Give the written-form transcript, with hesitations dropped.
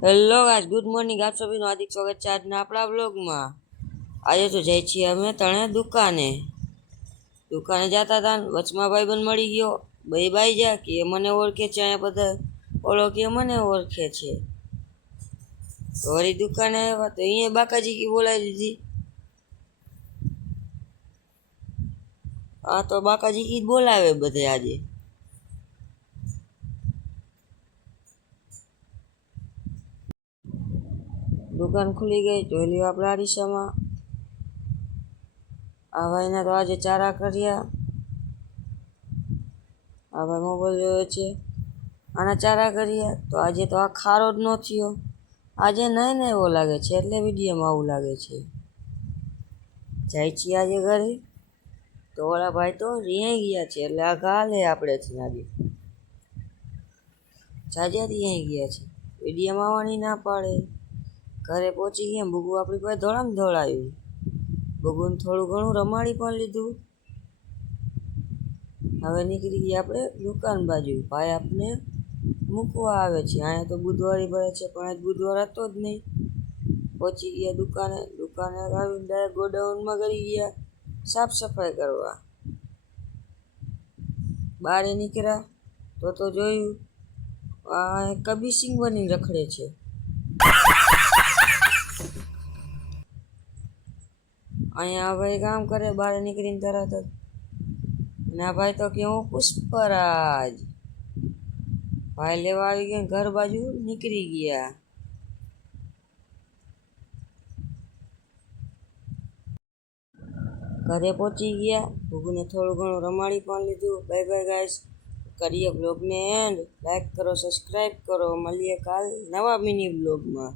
Hello guys, good morning. આપ સભીનું હાર્दिक સ્વાગત છે આજના આપણા વ્લોગમાં। આજે તો જાય છીએ અમે તણે દુકાને જતા હતા, વચમાં ભાઈબંધ મળી ગયો। બાઈ જા કે મને ઓળખે છે, અહીંયા બધા ઓળો કે મને ઓળખે છે। તો વળી દુકાને આવ્યા તો અહીંયા બાકાજી કી બોલાવી દીધી। આ તો બાકાજી કી બોલાવે બધે આજે। દુકાન ખુલી ગઈ, જોઈ લ્યો આપણા અરીસામાં। આ ભાઈના તો આજે ચારા કર્યા। આ ભાઈ મોબાઈલ જોવે છે, આના ચારા કર્યા। તો આજે તો આ ખારો જ ન થયો, આજે નહીં એવો લાગે છે, એટલે વિડીયોમાં આવું લાગે છે। જાય છીએ આજે ઘરે, તો ઓલા ભાઈ તો રિહાઈ ગયા છે, એટલે આ ગાલે આપણેથી આજે જાજા રિહાઈ ગયા છે, વિડીયોમાં આવવાની ના પાડે। ઘરે પહોંચી ગયા, બુગુ આપણી પાસે ધોળામાં ધોળાયું। બુગુને થોડું ઘણું રમાડી પણ લીધું। હવે નીકળી ગયા આપણે દુકાન બાજુ। ભાઈ આપને મૂકવા આવે છે। અહીંયા તો બુધવારી ભરે છે, પણ આજ બુધવાર હતો જ નહીં। પહોંચી ગયા દુકાને આવીને ડાયરેક્ટ ગોડાઉનમાં કરી ગયા સાફ સફાઈ કરવા। બહાર નીકળ્યા તો જોયું આ કબીર સિંહ બની રખડે છે। અહીંયા ભાઈ કામ કરે બહાર નીકળીને તરત જ, અને આ ભાઈ તો કે હું પુષ્પરાજ। ભાઈ લેવા આવી ગયા, ઘર બાજુ નીકળી ગયા। ઘરે પહોંચી ગયા, ભૂગુને થોડું ઘણું રમાડી પણ લીધું। બાય બાય ગાઈસ, કરીએ બ્લોગને એન્ડ। લાઈક કરો, સબસ્ક્રાઈબ કરો, મળીએ કાલ નવા મિની બ્લોગમાં।